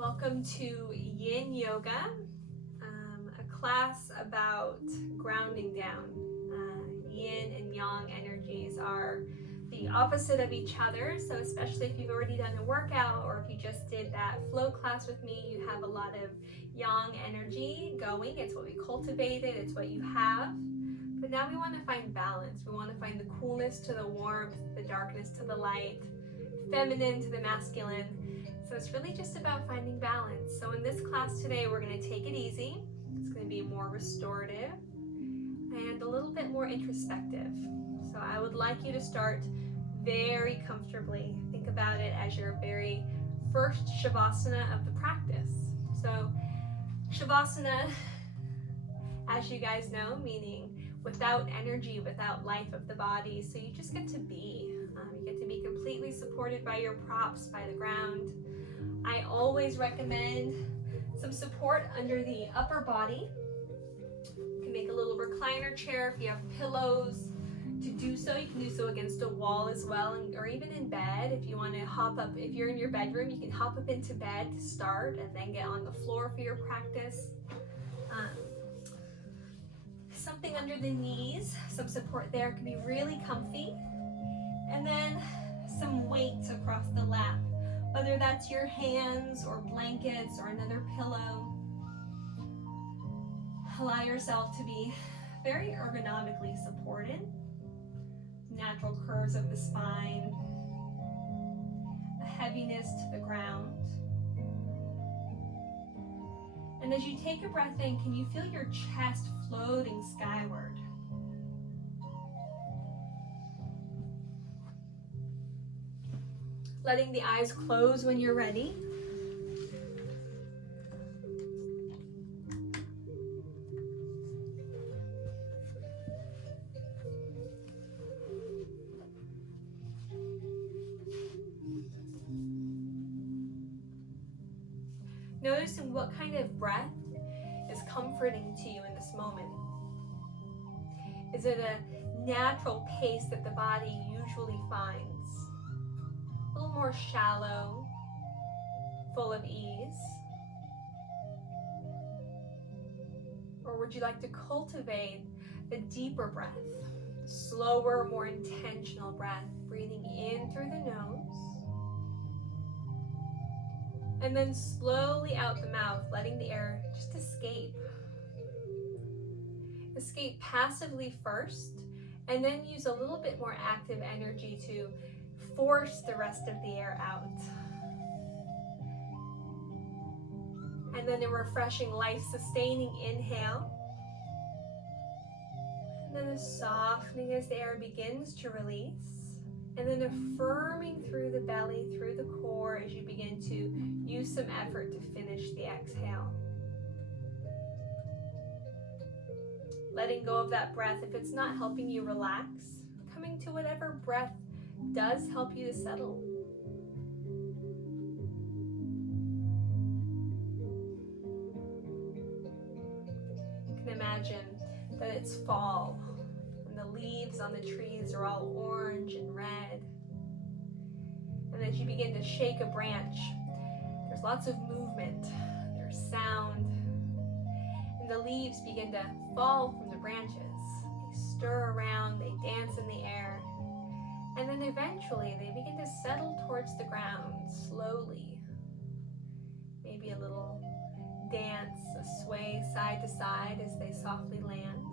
Welcome to Yin Yoga, a class about grounding down. Yin and Yang energies are the opposite of each other, so especially if you've already done a workout or if you just did that flow class with me, you have a lot of Yang energy going. It's what we cultivated, it's what you have. But now we want to find balance. We want to find the coolness to the warmth, the darkness to the light, feminine to the masculine. So it's really just about finding balance. So in this class today, we're going to take it easy. It's going to be more restorative and a little bit more introspective. So I would like you to start very comfortably. Think about it as your very first Shavasana of the practice. So Shavasana, as you guys know, meaning without energy, without life of the body. So you just get to be. You get to be completely supported by your props, by the ground. I always recommend some support under the upper body. You can make a little recliner chair if you have pillows to do so. You can do so against a wall as well, or even in bed if you want to hop up. If you're in your bedroom, you can hop up into bed to start and then get on the floor for your practice. Something under the knees, some support there can be really comfy. And then some weight across the lap, whether that's your hands or blankets or another pillow. Allow yourself to be very ergonomically supported. Natural curves of the spine, a heaviness to the ground. And as you take a breath in, can you feel your chest floating skyward? Letting the eyes close when you're ready. Noticing what kind of breath is comforting to you in this moment. Is it a natural pace that the body usually finds? A little more shallow, full of ease? Or would you like to cultivate the deeper breath, slower, more intentional breath, breathing in through the nose, and then slowly out the mouth, letting the air just escape. Escape passively first, and then use a little bit more active energy to force the rest of the air out. And then a refreshing, life-sustaining inhale. And then a softening as the air begins to release. And then affirming through the belly, through the core as you begin to use some effort to finish the exhale. Letting go of that breath. If it's not helping you relax, coming to whatever breath does help you to settle. You can imagine that it's fall and the leaves on the trees are all orange and red. And as you begin to shake a branch, there's lots of movement, there's sound, and the leaves begin to fall from the branches. They stir around, they dance in the air, and then eventually they begin to settle towards the ground slowly. Maybe a little dance, a sway side to side as they softly land.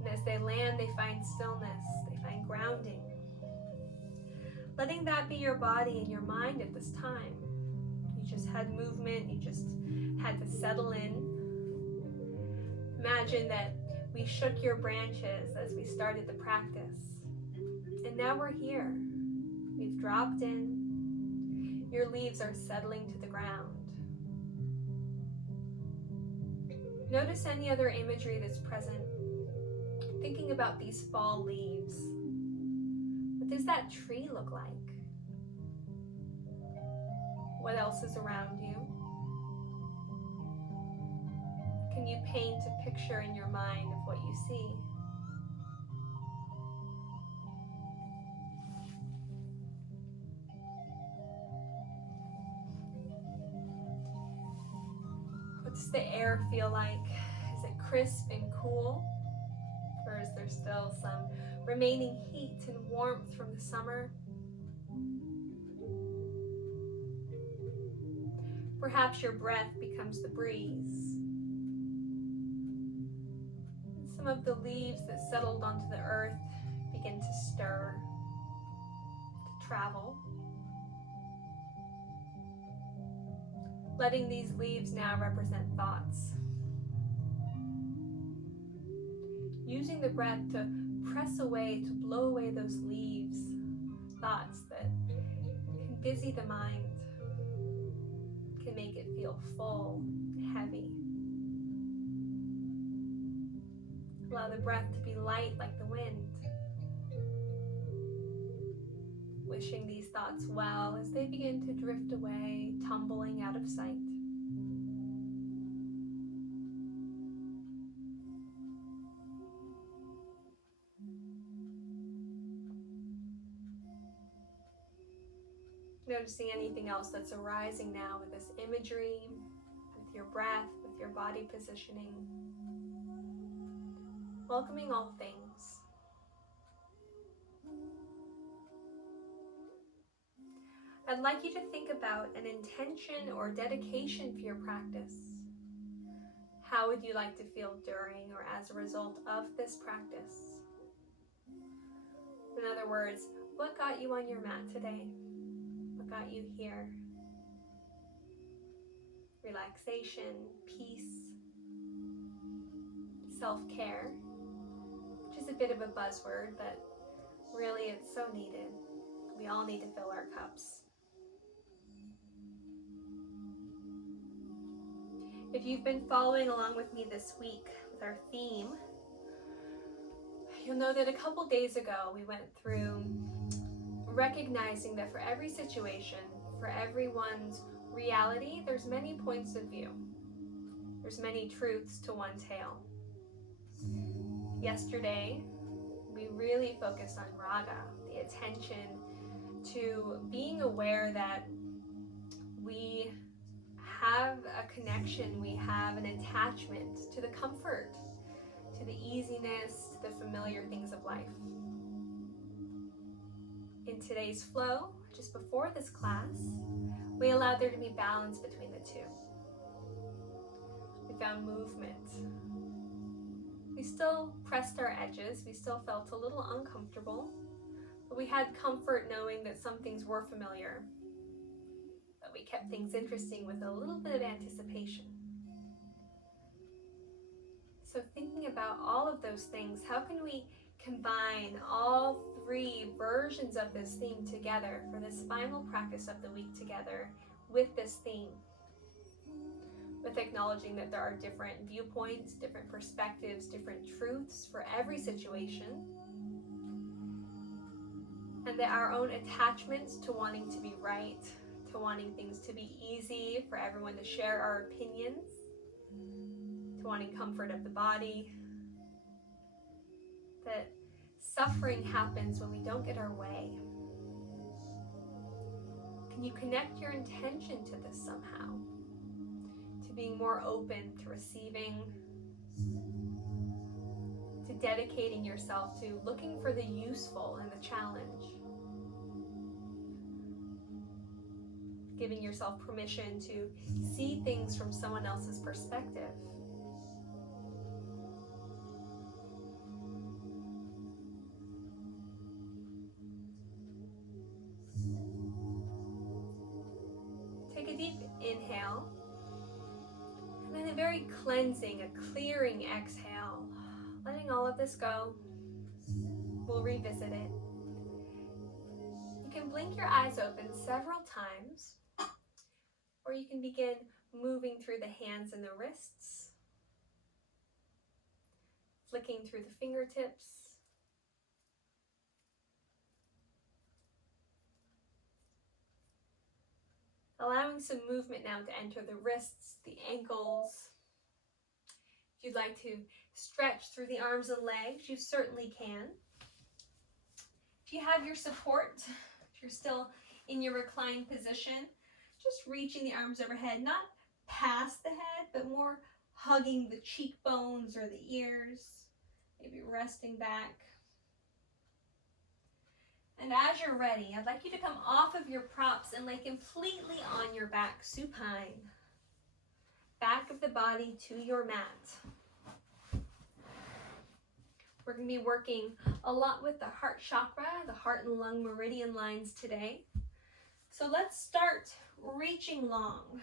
And as they land, they find stillness, they find grounding. Letting that be your body and your mind at this time. You just had movement, you just had to settle in. Imagine that we shook your branches as we started the practice. And now we're here. We've dropped in. Your leaves are settling to the ground. Notice any other imagery that's present. Thinking about these fall leaves. What does that tree look like? What else is around you? Can you paint a picture in your mind of what you see? What's the air feel like? Is it crisp and cool? Or is there still some remaining heat and warmth from the summer? Perhaps your breath becomes the breeze. And some of the leaves that settled onto the earth begin to stir, to travel. Letting these leaves now represent thoughts. Using the breath to press away, to blow away those leaves, thoughts that can busy the mind, can make it feel full, heavy. Allow the breath to be light like the wind. Wishing these thoughts well as they begin to drift away, tumbling out of sight. Noticing anything else that's arising now with this imagery, with your breath, with your body positioning. Welcoming all things. I'd like you to think about an intention or dedication for your practice. How would you like to feel during or as a result of this practice? In other words, what got you on your mat today? What got you here? Relaxation, peace, self-care, which is a bit of a buzzword, but really it's so needed. We all need to fill our cups. If you've been following along with me this week with our theme, you'll know that a couple days ago we went through recognizing that for every situation, for everyone's reality, there's many points of view. There's many truths to one tale. Yesterday, we really focused on raga, the attention to being aware that we have a connection, we have an attachment to the comfort, to the easiness, to the familiar things of life. In today's flow, just before this class, we allowed there to be balance between the two. We found movement. We still pressed our edges, we still felt a little uncomfortable, but we had comfort knowing that some things were familiar, but we kept things interesting with a little bit of anticipation. So thinking about all of those things, how can we combine all three versions of this theme together for this final practice of the week together with this theme? With acknowledging that there are different viewpoints, different perspectives, different truths for every situation, and that our own attachments to wanting to be right, to wanting things to be easy, for everyone to share our opinions, to wanting comfort of the body, that suffering happens when we don't get our way. Can you connect your intention to this somehow? To being more open to receiving, to dedicating yourself to looking for the useful in the challenge. Giving yourself permission to see things from someone else's perspective. Take a deep inhale, and then a very cleansing, a clearing exhale. Letting all of this go. We'll revisit it. You can blink your eyes open several times, or you can begin moving through the hands and the wrists, flicking through the fingertips, allowing some movement now to enter the wrists, the ankles. If you'd like to stretch through the arms and legs, you certainly can. If you have your support, if you're still in your reclined position, just reaching the arms overhead, not past the head, but more hugging the cheekbones or the ears, maybe resting back. And as you're ready, I'd like you to come off of your props and lay completely on your back, supine. Back of the body to your mat. We're going to be working a lot with the heart chakra, the heart and lung meridian lines today. So let's start reaching long.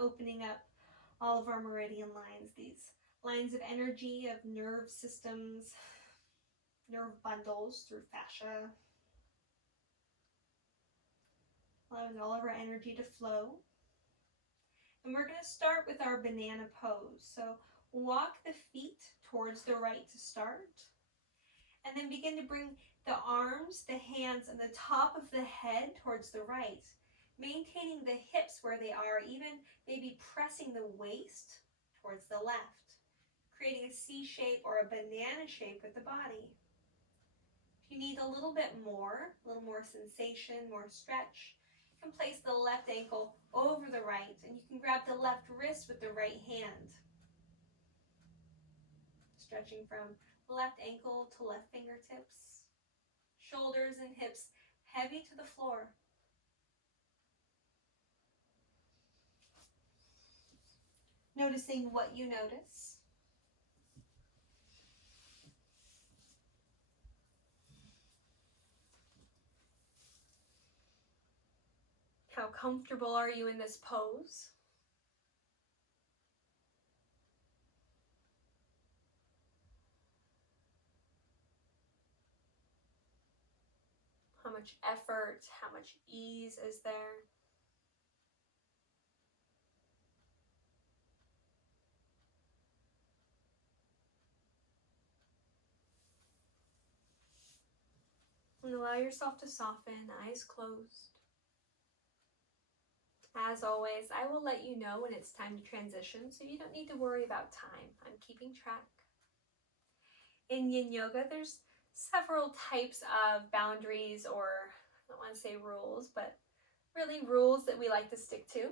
Opening up all of our meridian lines, these lines of energy of nerve systems, nerve bundles through fascia. Allowing all of our energy to flow. And we're going to start with our banana pose. So walk the feet towards the right to start. And then begin to bring the arms, the hands, and the top of the head towards the right. Maintaining the hips where they are, even maybe pressing the waist towards the left. Creating a C shape or a banana shape with the body. If you need a little more sensation, more stretch, you can place the left ankle over the right, and you can grab the left wrist with the right hand. Stretching from left ankle to left fingertips. Shoulders and hips heavy to the floor. Noticing what you notice. How comfortable are you in this pose? How much effort, how much ease is there? And allow yourself to soften, eyes closed. As always, I will let you know when it's time to transition, so you don't need to worry about time. I'm keeping track. In Yin Yoga, there's several types of boundaries, or I don't want to say rules, but really rules that we like to stick to.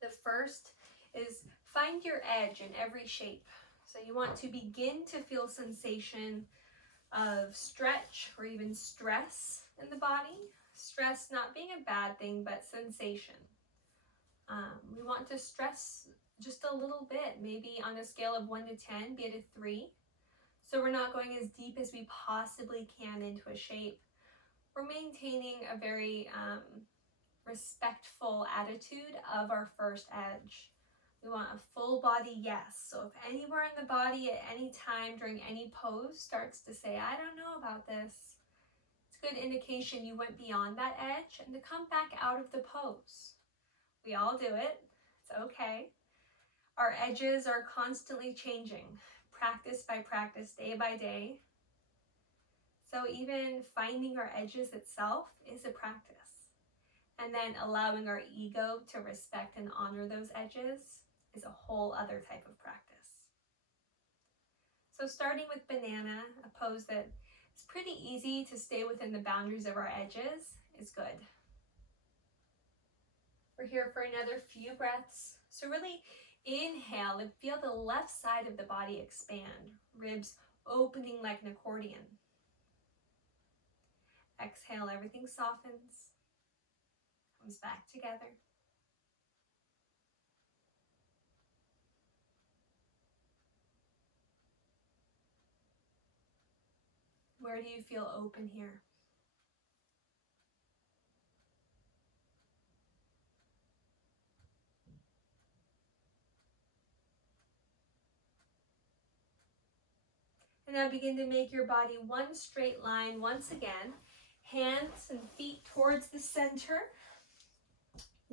The first is find your edge in every shape. So you want to begin to feel sensation of stretch or even stress in the body. Stress not being a bad thing, but sensation. We want to stress just a little bit, maybe on a scale of 1 to 10, be it a 3. So we're not going as deep as we possibly can into a shape. We're maintaining a very respectful attitude of our first edge. We want a full body yes. So if anywhere in the body at any time during any pose starts to say, I don't know about this, it's a good indication you went beyond that edge and to come back out of the pose. We all do it. It's okay. Our edges are constantly changing, practice by practice, day by day. So even finding our edges itself is a practice. And then allowing our ego to respect and honor those edges is a whole other type of practice. So starting with banana, a pose that is pretty easy to stay within the boundaries of our edges, is good. We're here for another few breaths. So really inhale and feel the left side of the body expand, ribs opening like an accordion. Exhale, everything softens, comes back together. Where do you feel open here? And now begin to make your body one straight line once again. Hands and feet towards the center.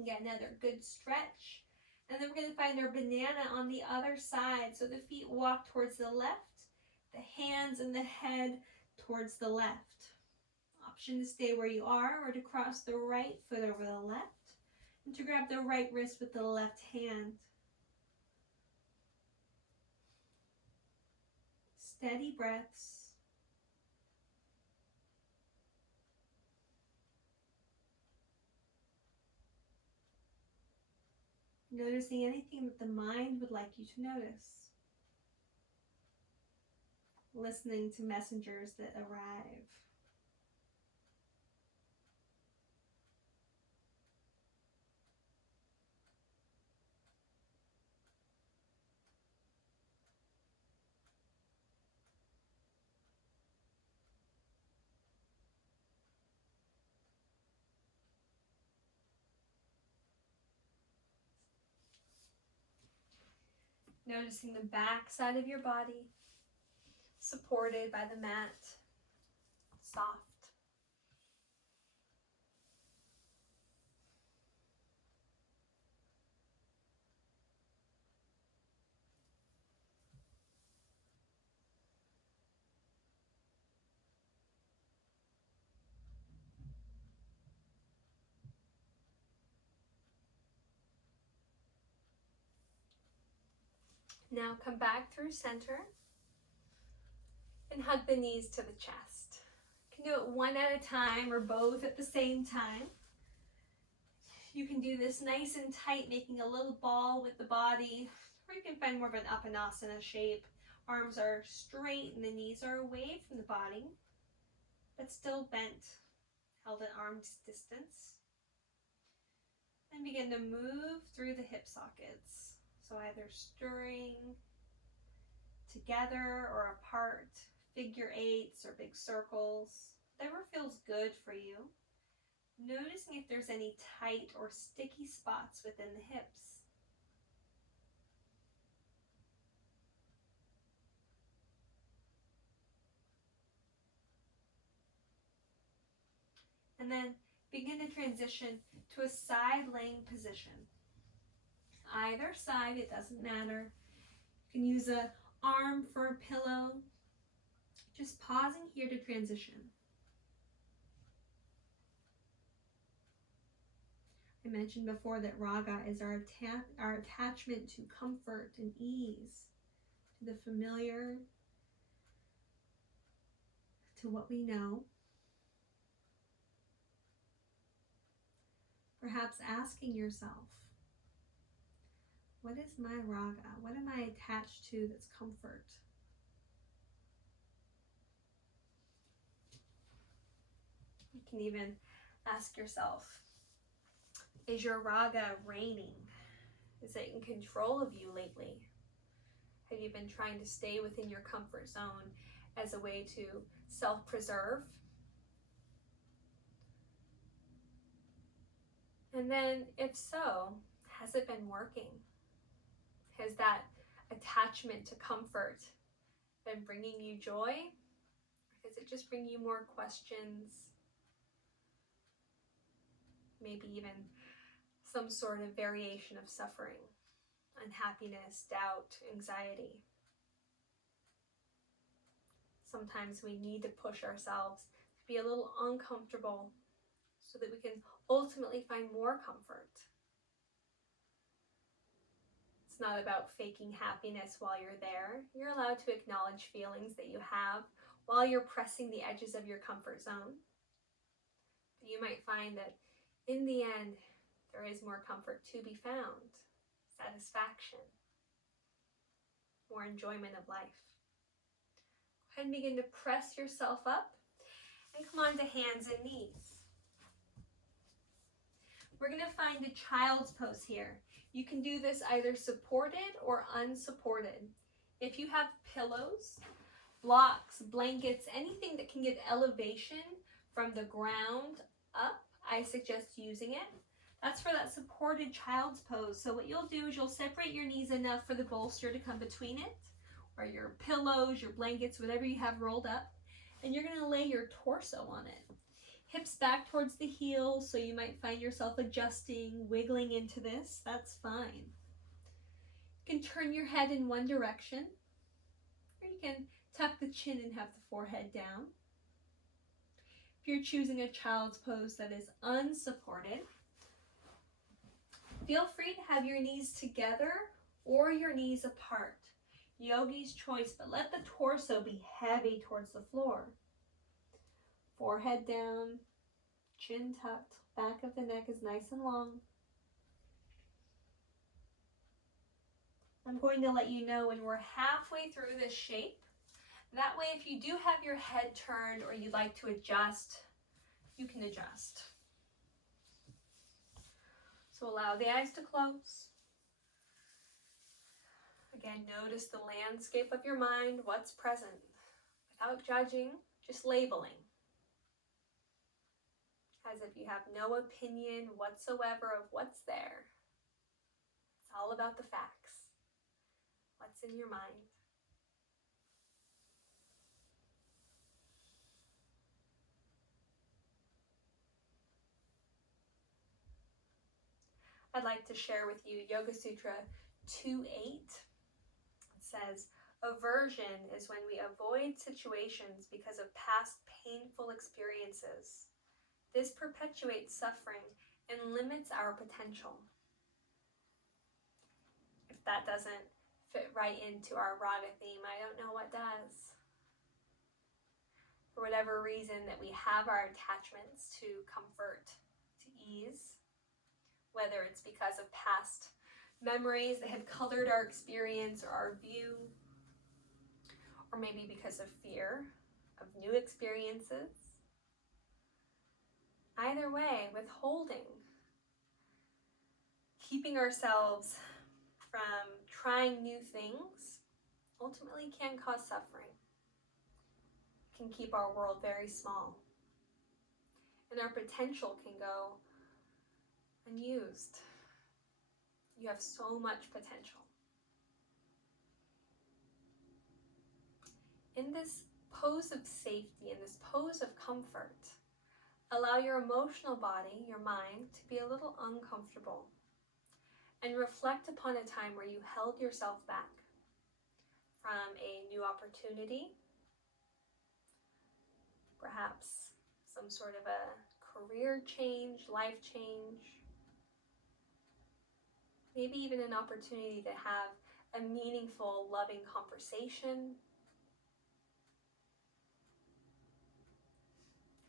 Get another good stretch. And then we're going to find our banana on the other side. So the feet walk towards the left, the hands and the head towards the left. Option to stay where you are or to cross the right foot over the left and to grab the right wrist with the left hand. Steady breaths. Noticing anything that the mind would like you to notice. Listening to messengers that arrive. Noticing the back side of your body, supported by the mat, soft. Now come back through center and hug the knees to the chest. You can do it one at a time or both at the same time. You can do this nice and tight, making a little ball with the body, or you can find more of an Apanasana shape. Arms are straight and the knees are away from the body, but still bent, held at arm's distance. And begin to move through the hip sockets. So either stirring together or apart, figure eights or big circles, whatever feels good for you. Noticing if there's any tight or sticky spots within the hips. And then begin to transition to a side laying position. Either side, it doesn't matter. You can use an arm for a pillow. Just pausing here to transition. I mentioned before that raga is our attachment to comfort and ease, to the familiar, to what we know. Perhaps asking yourself, what is my raga? What am I attached to that's comfort? You can even ask yourself, is your raga reigning? Is it in control of you lately? Have you been trying to stay within your comfort zone as a way to self-preserve? And then, if so, has it been working? Has that attachment to comfort been bringing you joy? Or does it just bring you more questions? Maybe even some sort of variation of suffering, unhappiness, doubt, anxiety. Sometimes we need to push ourselves to be a little uncomfortable so that we can ultimately find more comfort. It's not about faking happiness while you're there. You're allowed to acknowledge feelings that you have while you're pressing the edges of your comfort zone. But you might find that in the end, there is more comfort to be found, satisfaction, more enjoyment of life. Go ahead and begin to press yourself up and come on to hands and knees. We're going to find a child's pose here. You can do this either supported or unsupported. If you have pillows, blocks, blankets, anything that can give elevation from the ground up, I suggest using it. That's for that supported child's pose. So what you'll do is you'll separate your knees enough for the bolster to come between it, or your pillows, your blankets, whatever you have rolled up, and you're going to lay your torso on it. Hips back towards the heels, so you might find yourself adjusting, wiggling into this. That's fine. You can turn your head in one direction, or you can tuck the chin and have the forehead down. If you're choosing a child's pose that is unsupported, feel free to have your knees together or your knees apart. Yogi's choice, but let the torso be heavy towards the floor. Forehead down, chin tucked, back of the neck is nice and long. I'm going to let you know when we're halfway through this shape. That way, if you do have your head turned or you'd like to adjust, you can adjust. So allow the eyes to close. Again, notice the landscape of your mind, what's present, without judging, just labeling. As if you have no opinion whatsoever of what's there. It's all about the facts. What's in your mind? I'd like to share with you Yoga Sutra 2.8. It says, aversion is when we avoid situations because of past painful experiences. This perpetuates suffering and limits our potential. If that doesn't fit right into our raga theme, I don't know what does. For whatever reason that we have our attachments to comfort, to ease, whether it's because of past memories that have colored our experience or our view, or maybe because of fear of new experiences. Either way, withholding, keeping ourselves from trying new things, ultimately can cause suffering. It can keep our world very small. And our potential can go unused. You have so much potential. In this pose of safety, in this pose of comfort, allow your emotional body, your mind, to be a little uncomfortable and reflect upon a time where you held yourself back from a new opportunity, perhaps some sort of a career change, life change, maybe even an opportunity to have a meaningful, loving conversation.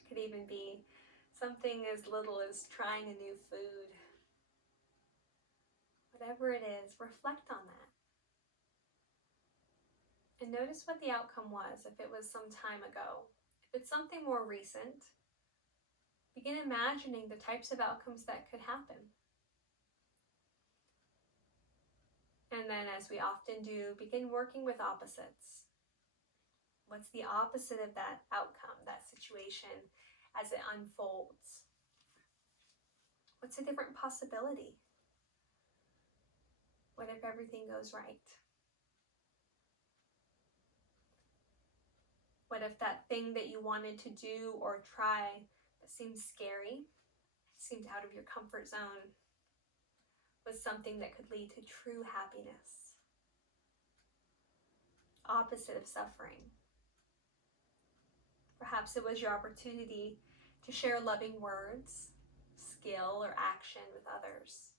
It could even be something as little as trying a new food. Whatever it is, reflect on that. And notice what the outcome was, if it was some time ago. If it's something more recent, begin imagining the types of outcomes that could happen. And then, as we often do, begin working with opposites. What's the opposite of that outcome, that situation, as it unfolds? What's a different possibility? What if everything goes right? What if that thing that you wanted to do or try that seems scary, seemed out of your comfort zone, was something that could lead to true happiness? Opposite of suffering. Perhaps it was your opportunity to share loving words, skill, or action with others.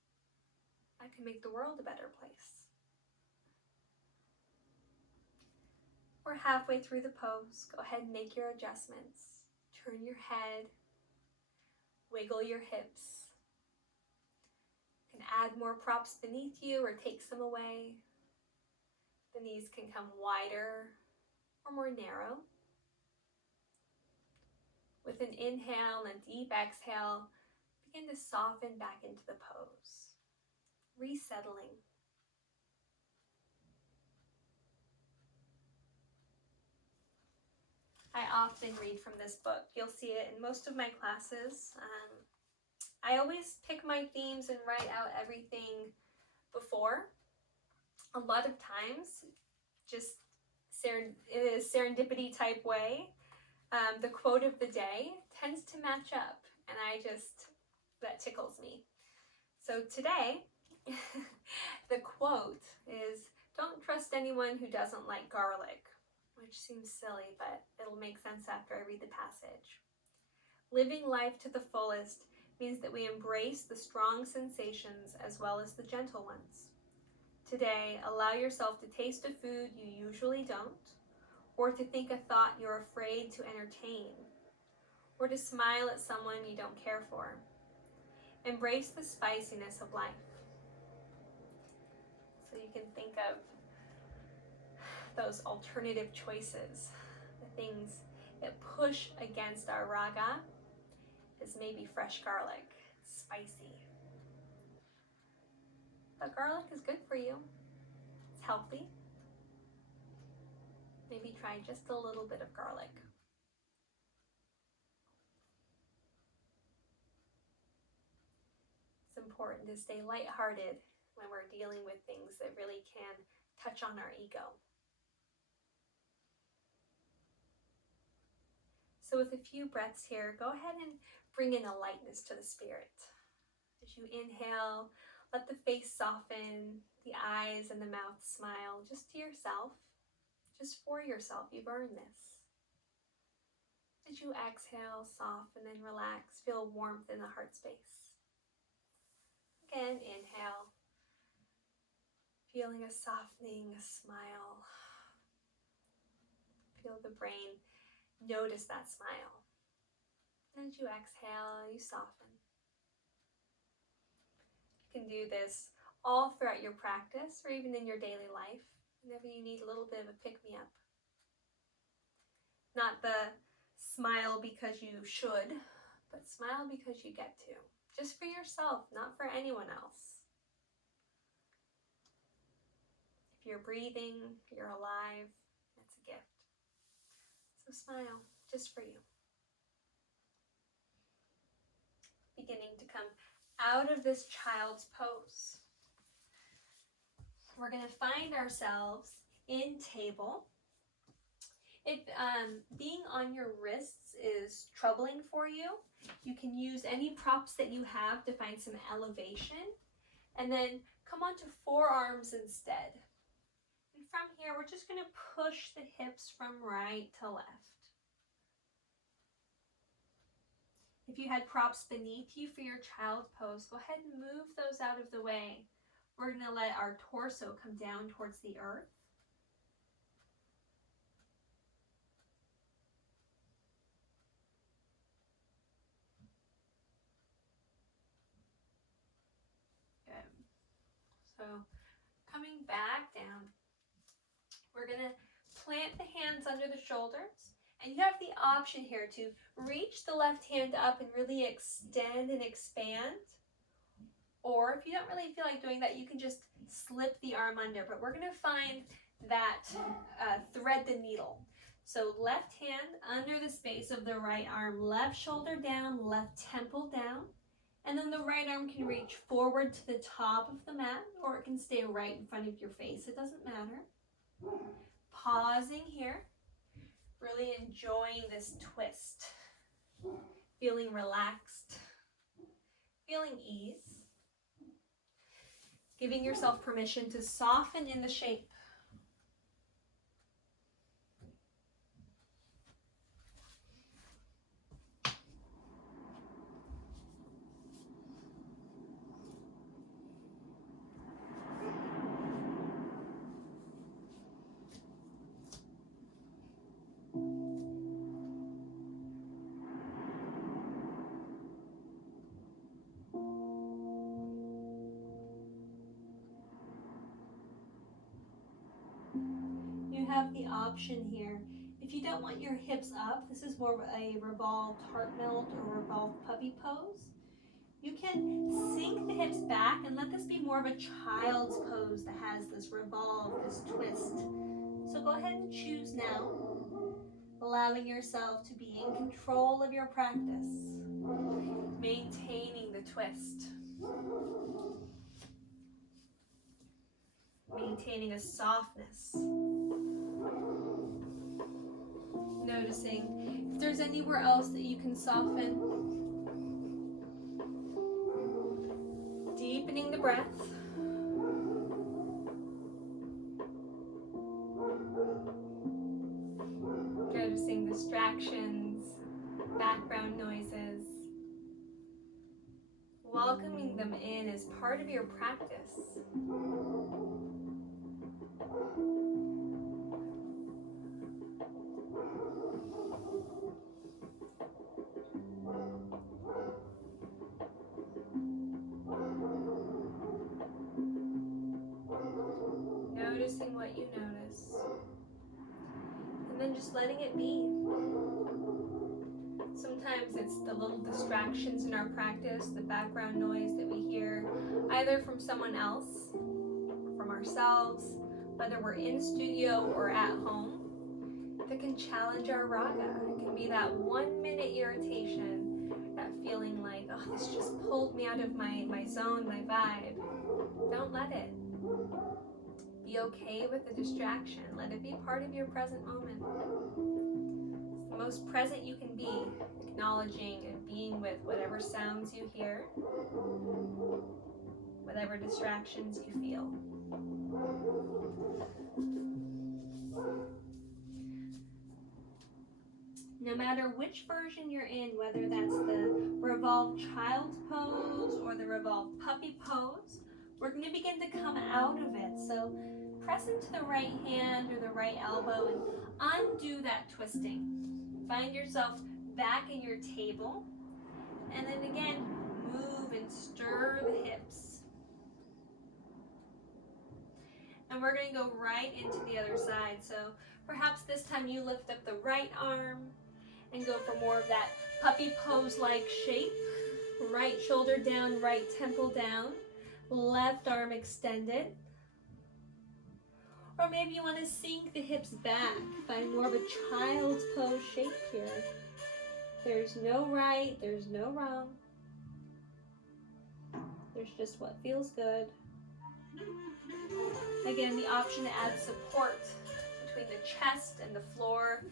That can make the world a better place. We're halfway through the pose. Go ahead and make your adjustments. Turn your head, wiggle your hips. You can add more props beneath you or take some away. The knees can come wider or more narrow. With an inhale and a deep exhale, begin to soften back into the pose, resettling. I often read from this book. You'll see it in most of my classes. I always pick my themes and write out everything before. A lot of times, just in a serendipity type way, the quote of the day tends to match up, and that tickles me. So today, the quote is, "Don't trust anyone who doesn't like garlic," which seems silly, but it'll make sense after I read the passage. Living life to the fullest means that we embrace the strong sensations as well as the gentle ones. Today, allow yourself to taste a food you usually don't, or to think a thought you're afraid to entertain, or to smile at someone you don't care for. Embrace the spiciness of life. So you can think of those alternative choices, the things that push against our raga, as maybe fresh garlic, spicy. But garlic is good for you. It's healthy. Maybe try just a little bit of garlic. It's important to stay lighthearted when we're dealing with things that really can touch on our ego. So with a few breaths here, go ahead and bring in a lightness to the spirit. As you inhale, let the face soften, the eyes and the mouth smile, just to yourself, just for yourself. You've earned this. As you exhale, soften and relax, feel warmth in the heart space. Again, inhale, feeling a softening, a smile. Feel the brain notice that smile. As you exhale, you soften. You can do this all throughout your practice or even in your daily life, whenever you need a little bit of a pick-me-up. Not the smile because you should, but smile because you get to. Just for yourself, not for anyone else. If you're breathing, you're alive, that's a gift. So smile, just for you. Beginning to come out of this child's pose. We're going to find ourselves in table. If being on your wrists is troubling for you, you can use any props that you have to find some elevation, and then come onto forearms instead. And from here, we're just going to push the hips from right to left. If you had props beneath you for your child's pose, go ahead and move those out of the way. We're going to let our torso come down towards the earth. Good. So coming back down, we're going to plant the hands under the shoulders. And you have the option here to reach the left hand up and really extend and expand. Or if you don't really feel like doing that, you can just slip the arm under. But we're going to find that thread the needle. So left hand under the space of the right arm, left shoulder down, left temple down. And then the right arm can reach forward to the top of the mat, or it can stay right in front of your face. It doesn't matter. Pausing here. Really enjoying this twist, feeling relaxed, feeling ease, giving yourself permission to soften in the shape. You have the option here. If you don't want your hips up, this is more of a revolved heart melt or revolved puppy pose. You can sink the hips back and let this be more of a child's pose that has this revolve, this twist. So go ahead and choose now, allowing yourself to be in control of your practice, maintaining the twist, maintaining a softness. Noticing if there's anywhere else that you can soften. Deepening the breath. Noticing distractions, background noises. Welcoming them in as part of your practice. then just letting it be. Sometimes it's the little distractions in our practice, the background noise that we hear, either from someone else, from ourselves, whether we're in studio or at home, that can challenge our raga. It can be that 1 minute irritation, that feeling like, oh, this just pulled me out of my zone, my vibe. Don't let it. Be okay with the distraction. Let it be part of your present moment. It's the most present you can be, acknowledging and being with whatever sounds you hear, whatever distractions you feel. No matter which version you're in, whether that's the revolved child's pose or the revolved puppy pose, we're going to begin to come out of it. So press into the right hand or the right elbow and undo that twisting. Find yourself back in your table, and then again, move and stir the hips. And we're going to go right into the other side. So perhaps this time you lift up the right arm and go for more of that puppy pose-like shape. Right shoulder down, right temple down, left arm extended. Or maybe you want to sink the hips back, find more of a child's pose shape here. There's no right, there's no wrong. There's just what feels good. Again, the option to add support between the chest and the floor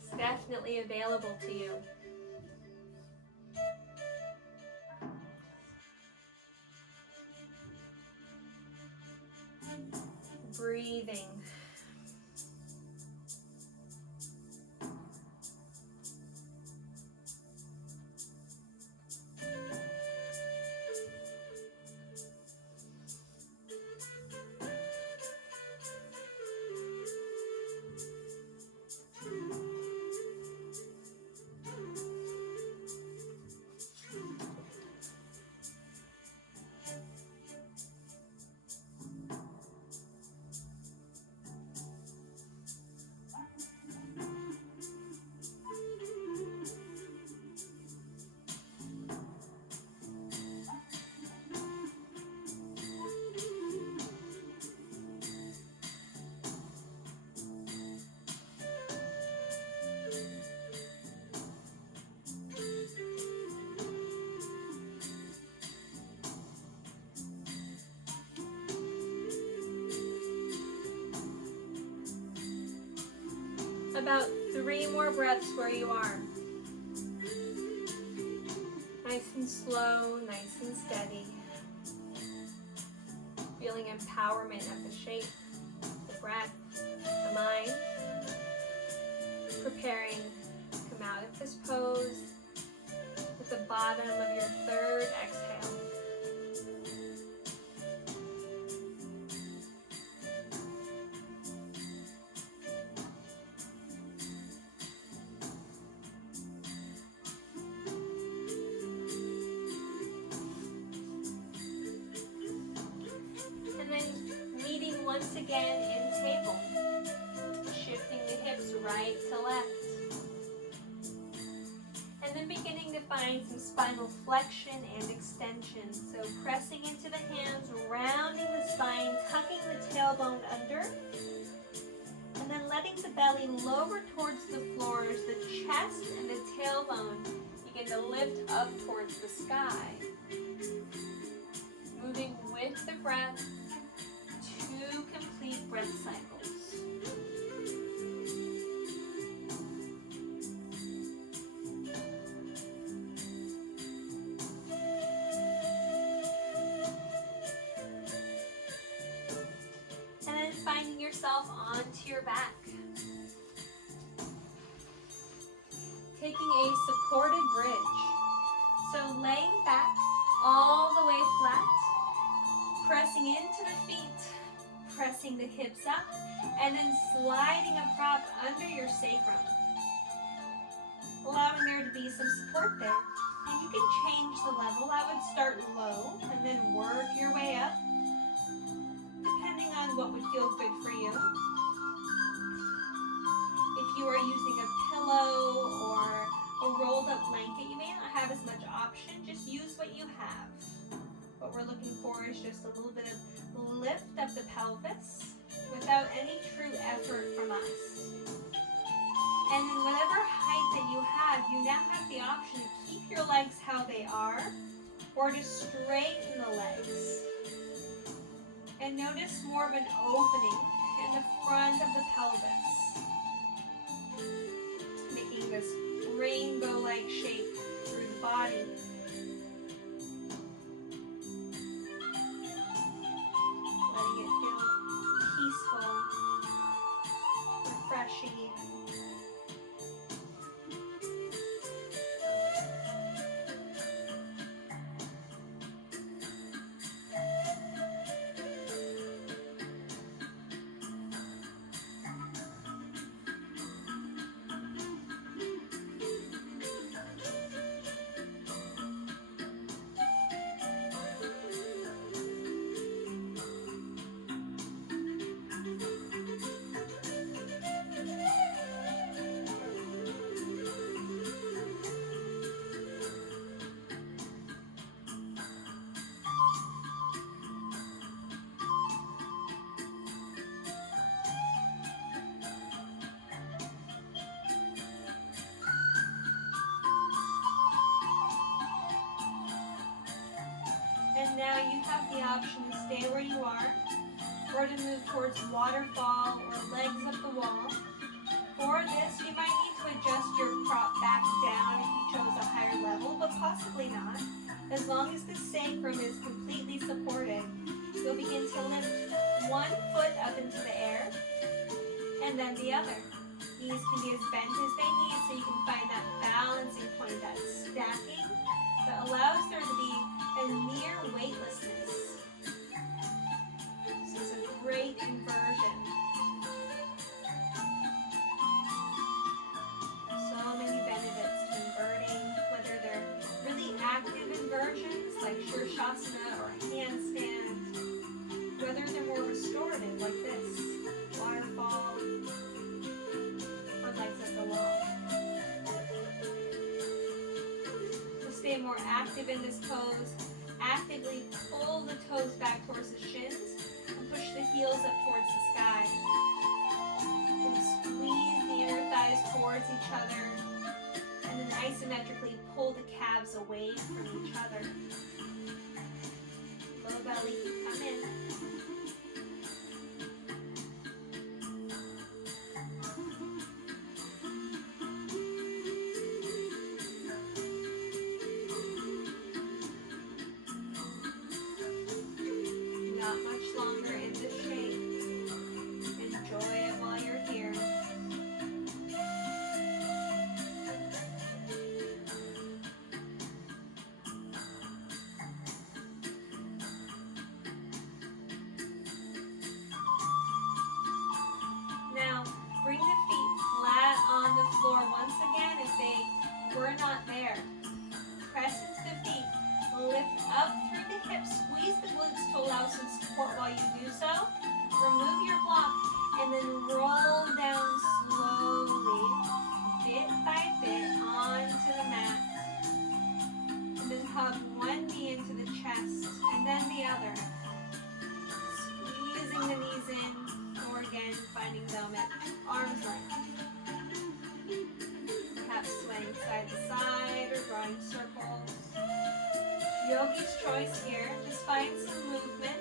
is definitely available to you. Breathing. About 3 more breaths where you are. Nice and slow, nice and steady. Feeling empowerment of the shape, the breath, the mind. Preparing to come out of this pose at the bottom of your 3rd exhale. Once again in table, shifting the hips right to left. And then beginning to find some spinal flexion and extension. So pressing into the hands, rounding the spine, tucking the tailbone under, and then letting the belly lower towards the floor as the chest and the tailbone begin to lift up towards the sky. Moving with the breath. 2 complete breath cycles. And then finding yourself onto your back. Taking a supported bridge. So laying back all the way flat, pressing into the feet, pressing the hips up, and then sliding up prop under your sacrum. Allowing there to be some support there. And you can change the level. I would start low and then work your way up, depending on what would feel good for you. you are using a pillow or a rolled up blanket, you may not have as much option. Just use what you have. What we're looking for is just a little bit of lift of the pelvis without any true effort from us. And in whatever height that you have, you now have the option to keep your legs how they are or to straighten the legs. And notice more of an opening in the front of the pelvis, making this rainbow-like shape through the body. Letting it feel peaceful, refreshing. And now you have the option to stay where you are or to move towards waterfall or legs up the wall. For this, you might need to adjust your prop back down if you chose a higher level, but possibly not. As long as the sacrum is completely supported, you'll begin to lift one foot up into the air and then the other. Knees can be as bent as they need so you can find that balancing point, that stacking that allows there to be a near weightlessness. This is a great inversion. So many benefits to inverting, whether they're really active inversions like Shirshasana or handstand, whether they're more restorative like this, waterfall, or legs at the wall. So stay more active in this pose. Actively pull the toes back towards the shins and push the heels up towards the sky. And squeeze the inner thighs towards each other and then isometrically pull the calves away from each other. Low belly can come in. Not much longer in this shape. Enjoy it while you're here. Now, bring the feet flat on the floor once again if they were not there. Press into the feet. Lift up through the hips. Squeeze the glutes to allow some support while you do so. Remove your block and then roll down slowly, bit by bit, onto the mat. And then hug one knee into the chest and then the other. Squeezing the knees in, or again, finding them at arm's length. Perhaps swaying side to side or drawing circles. Yogi's choice here. Just find some movement.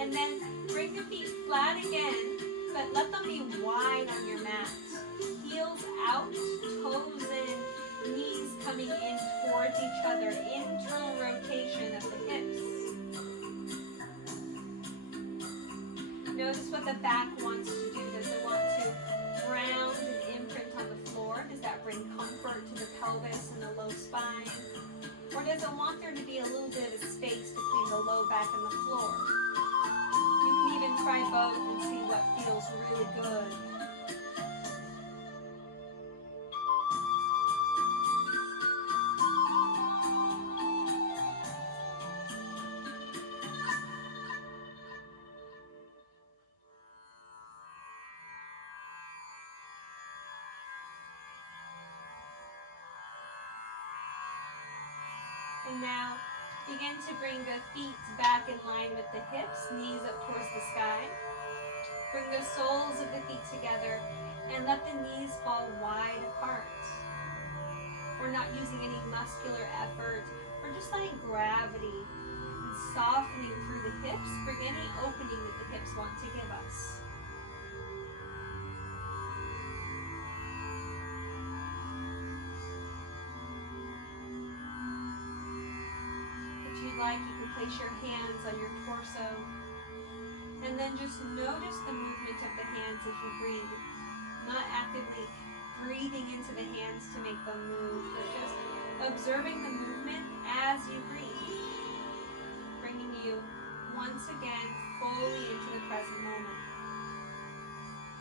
And then bring the feet flat again, but let them be wide on your mat. Heels out, toes in, knees coming in towards each other. Internal rotation of the hips. Notice what the back wants to do. Does it want to ground and imprint on the floor? Does that bring comfort to the pelvis and the low spine? Or does it want there to be a little bit of space between the low back and the floor? You can even try both and see what feels really good. And now begin to bring the feet back in line with the hips, knees up towards the sky. Bring the soles of the feet together and let the knees fall wide apart. We're not using any muscular effort. We're just letting gravity and softening through the hips bring any opening that the hips want to give us. If you'd like, you can place your hands on your torso and then just notice the movement of the hands as you breathe. Not actively breathing into the hands to make them move, but just observing the movement as you breathe. Bringing you once again fully into the present moment.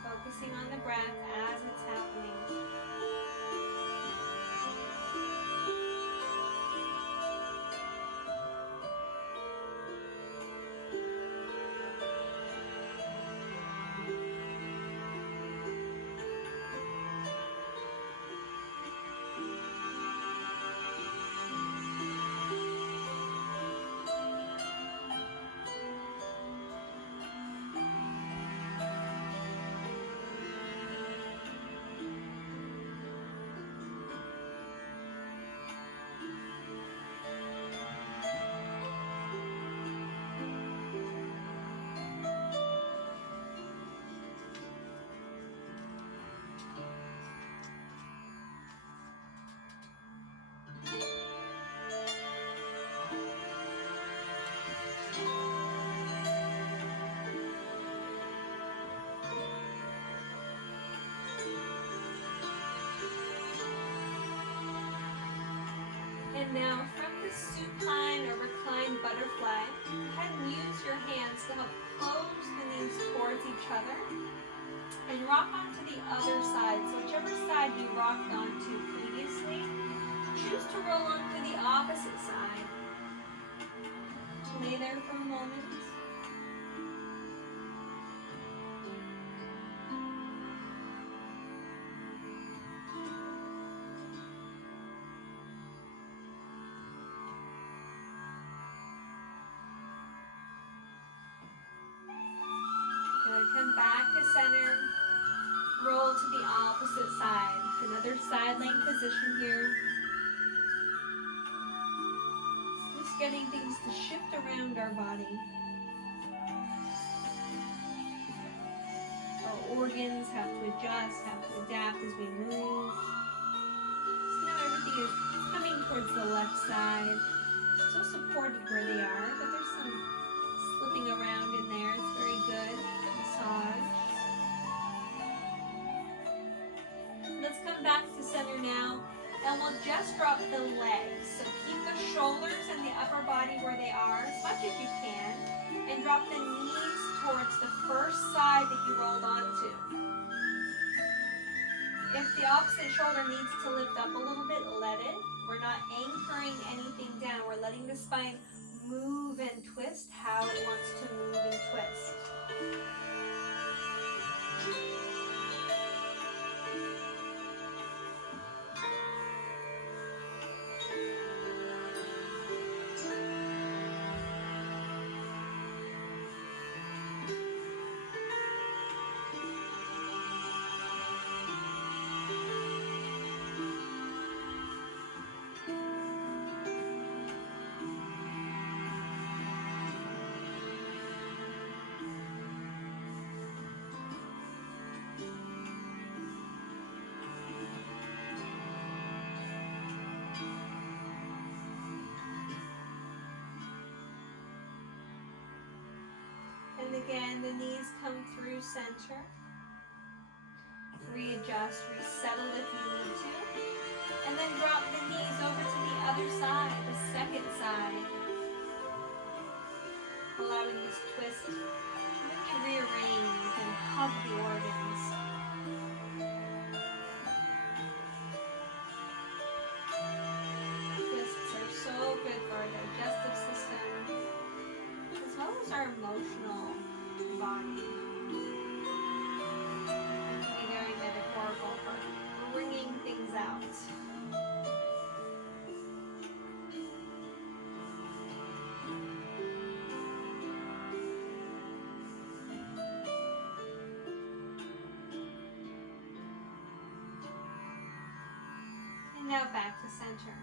Focusing on the breath as it's happening. And now from the supine or reclined butterfly, go ahead and use your hands to help close the knees towards each other and rock onto the other side. So whichever side you rocked onto previously, choose to roll onto the opposite side. Lay there for a moment. Come back to center, roll to the opposite side. Another side length position here. Just getting things to shift around our body. Our organs have to adjust, have to adapt as we move. So now everything is coming towards the left side. Still supported where they are, but there's some slipping around in there. It's very good. Massage. Let's come back to center now, and we'll just drop the legs. So keep the shoulders and the upper body where they are as much as you can, and drop the knees towards the first side that you rolled onto. If the opposite shoulder needs to lift up a little bit, let it. We're not anchoring anything down. We're letting the spine move and twist how it wants to move and twist. And again, the knees come through center. Readjust, resettle if you need to. And then drop the knees over to the other side, the second side. Allowing this twist to really rearrange and hug the organs. Twists are so good for our digestive system, as well as our emotional body. It can be very metaphorical for bringing things out. Now back to center.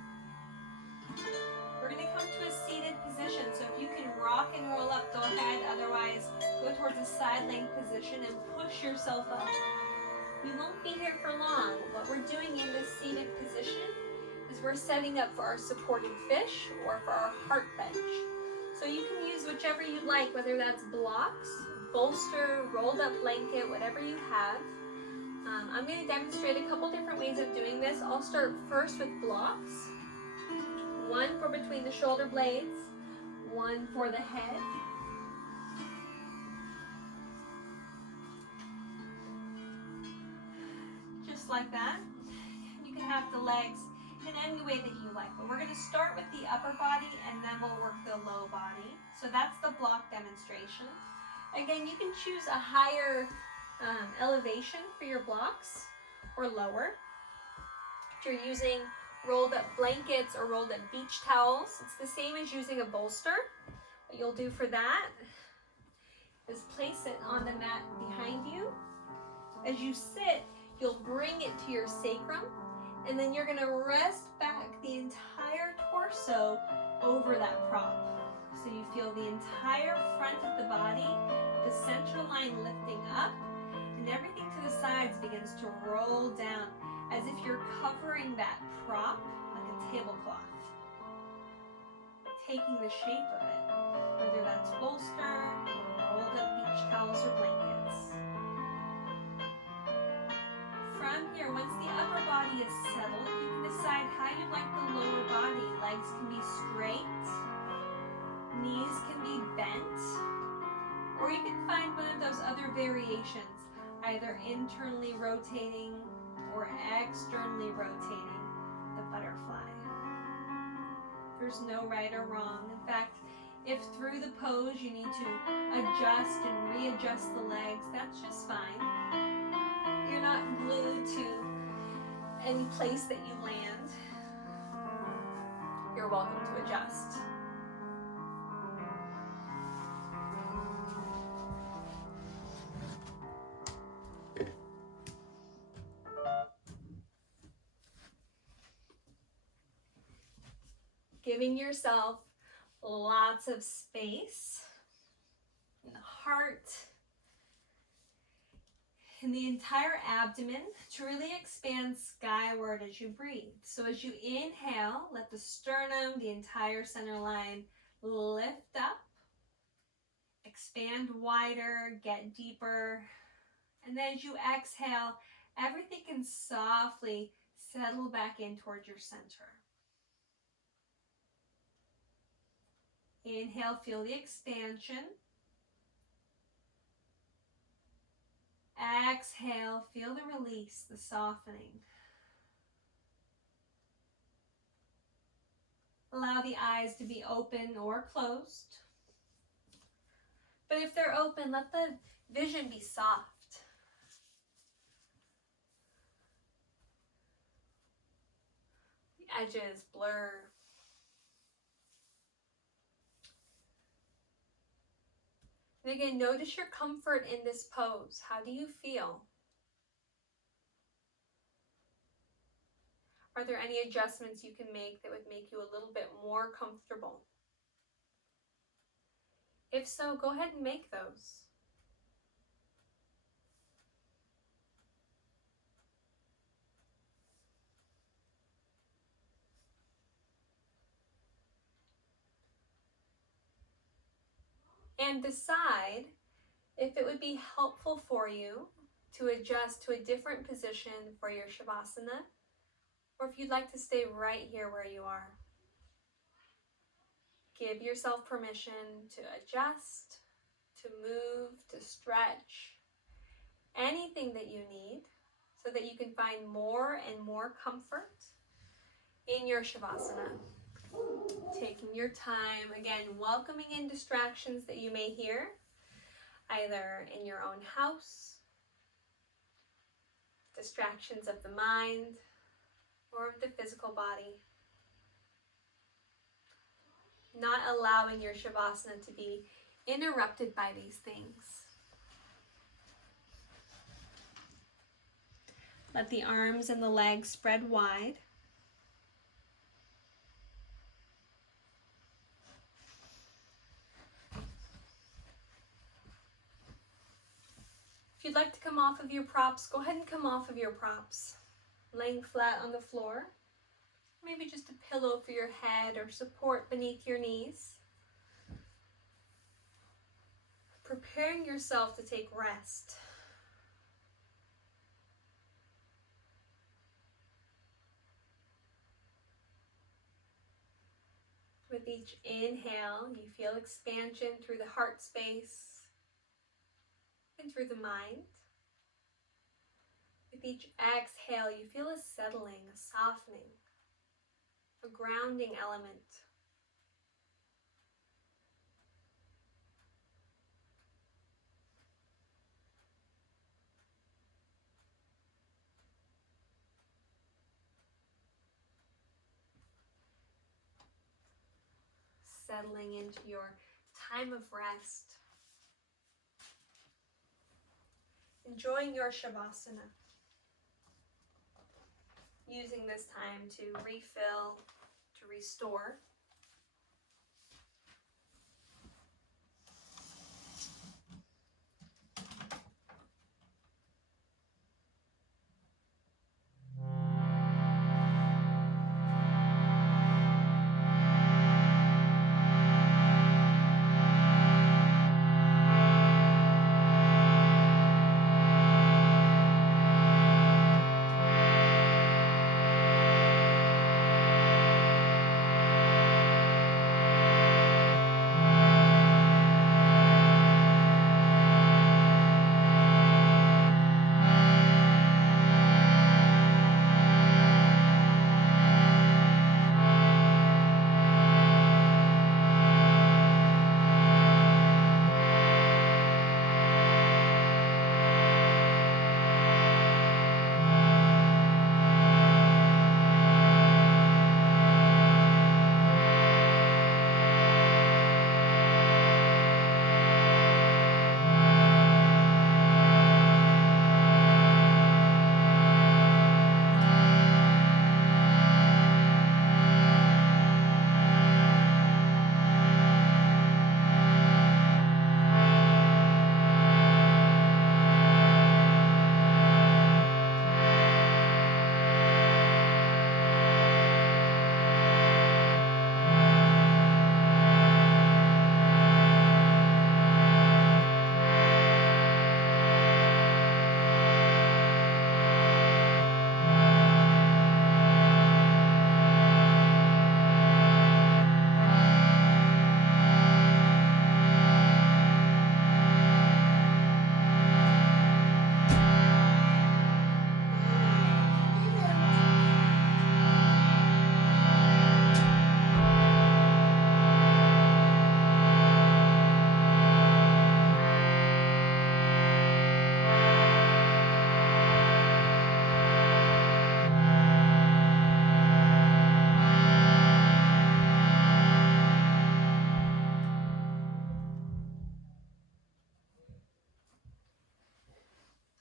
We're going to come to a seated position, so if you can rock and roll up, go ahead. Otherwise, go towards a side length position and push yourself up. We won't be here for long. What we're doing in this seated position is we're setting up for our supported fish or for our heart bench. So you can use whichever you like, whether that's blocks, bolster, rolled up blanket, whatever you have. I'm going to demonstrate a couple different ways of doing this. I'll start first with blocks. One for between the shoulder blades, one for the head. Just like that. You can have the legs in any way that you like, but we're going to start with the upper body and then we'll work the low body. So that's the block demonstration. Again, you can choose a higher elevation for your blocks or lower. If you're using rolled up blankets or rolled up beach towels, it's the same as using a bolster. What you'll do for that is place it on the mat behind you. As you sit, you'll bring it to your sacrum, and then you're going to rest back the entire torso over that prop. So you feel the entire front of the body, the central line lifting up, and everything to the sides begins to roll down as if you're covering that prop like a tablecloth, taking the shape of it, whether that's bolster or rolled up beach towels or blankets. From here, once the upper body is settled, you can decide how you like the lower body. Legs can be straight, knees can be bent, or you can find one of those other variations, either internally rotating or externally rotating, the butterfly. There's no right or wrong. In fact, if through the pose you need to adjust and readjust the legs, that's just fine. You're not glued to any place that you land. You're welcome to adjust. Giving yourself lots of space in the heart, in the entire abdomen to really expand skyward as you breathe. So as you inhale, let the sternum, the entire center line lift up, expand wider, get deeper. And then as you exhale, everything can softly settle back in towards your center. Inhale, feel the expansion. Exhale, feel the release, the softening. Allow the eyes to be open or closed. But if they're open, let the vision be soft. The edges blur. And again, notice your comfort in this pose. How do you feel? Are there any adjustments you can make that would make you a little bit more comfortable? If so, go ahead and make those. And decide if it would be helpful for you to adjust to a different position for your Shavasana, or if you'd like to stay right here where you are. Give yourself permission to adjust, to move, to stretch, anything that you need so that you can find more and more comfort in your Shavasana. Taking your time, again, welcoming in distractions that you may hear, either in your own house, distractions of the mind, or of the physical body. Not allowing your Shavasana to be interrupted by these things. Let the arms and the legs spread wide. you'd like to come off of your props, go ahead and come off of your props. Laying flat on the floor. Maybe just a pillow for your head or support beneath your knees. Preparing yourself to take rest. With each inhale, you feel expansion through the heart space and through the mind. With each exhale, you feel a settling, a softening, a grounding element. Settling into your time of rest. Enjoying your Shavasana. Using this time to refill, to restore.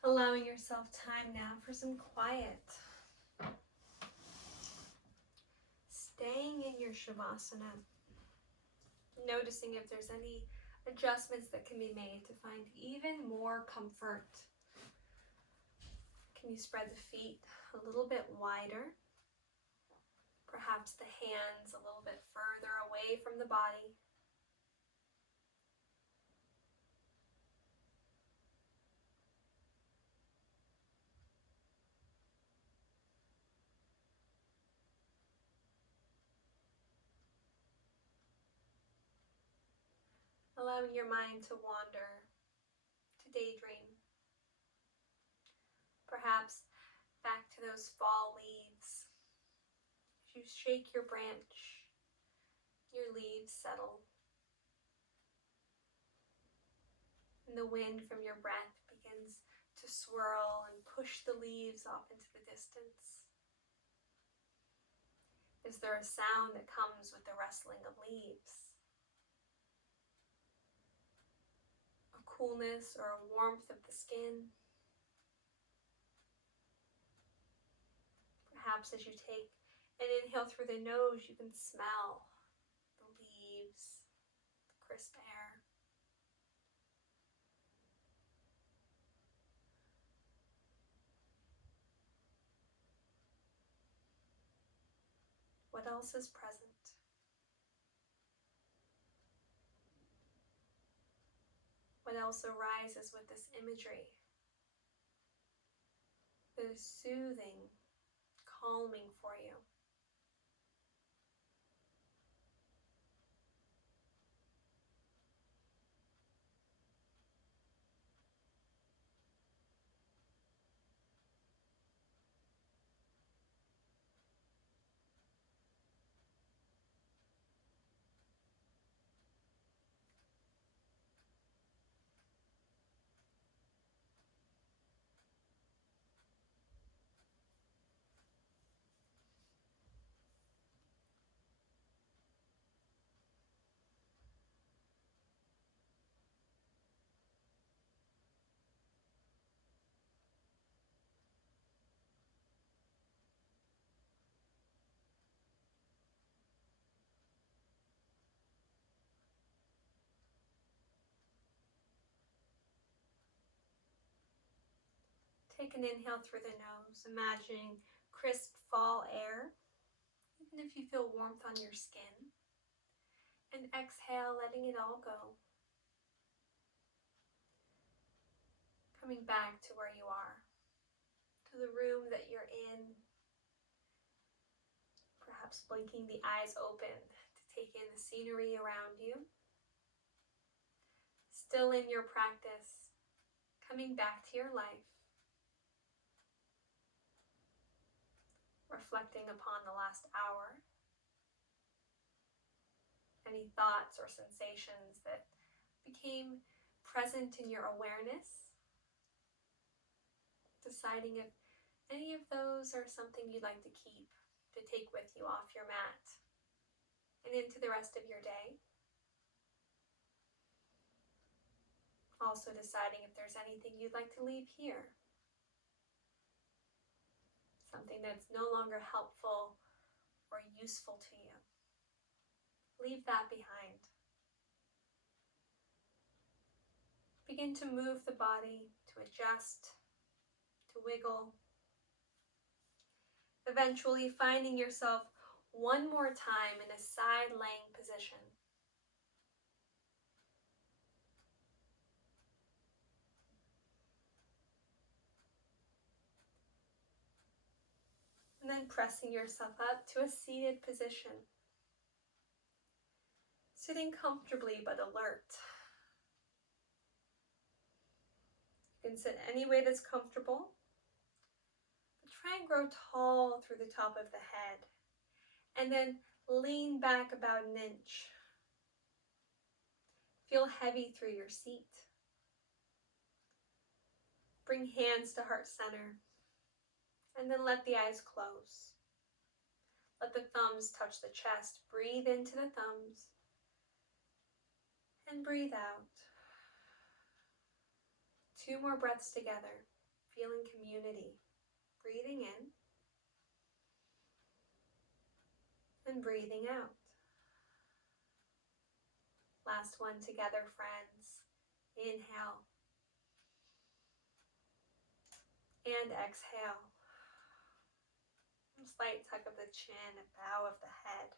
Allowing yourself time now for some quiet. Staying in your Shavasana. Noticing if there's any adjustments that can be made to find even more comfort. Can you spread the feet a little bit wider? Perhaps the hands a little bit further away from the body. Allowing your mind to wander, to daydream. Perhaps back to those fall leaves. As you shake your branch, your leaves settle. And the wind from your breath begins to swirl and push the leaves off into the distance. Is there a sound that comes with the rustling of leaves? A coolness or a warmth of the skin? Perhaps as you take an inhale through the nose, you can smell the leaves, the crisp air. else is present. What else arises with this imagery that is soothing, calming for you? Take an inhale through the nose, imagining crisp fall air, even if you feel warmth on your skin. And exhale, letting it all go. Coming back to where you are, to the room that you're in. Perhaps blinking the eyes open to take in the scenery around you. Still in your practice, coming back to your life. Reflecting upon the last hour. Any thoughts or sensations that became present in your awareness. Deciding if any of those are something you'd like to keep, to take with you off your mat and into the rest of your day. Also deciding if there's anything you'd like to leave here. Something that's no longer helpful or useful to you. Leave that behind. Begin to move the body, to adjust, to wiggle. Eventually finding yourself one more time in a side laying position. And then pressing yourself up to a seated position. Sitting comfortably but alert. You can sit any way that's comfortable, but try and grow tall through the top of the head. And then lean back about an inch. Feel heavy through your seat. Bring hands to heart center. And then let the eyes close. Let the thumbs touch the chest. Breathe into the thumbs. And breathe out. 2 more breaths together. Feeling community. Breathing in. And breathing out. Last one together, friends. Inhale. And exhale. A slight tuck of the chin, a bow of the head.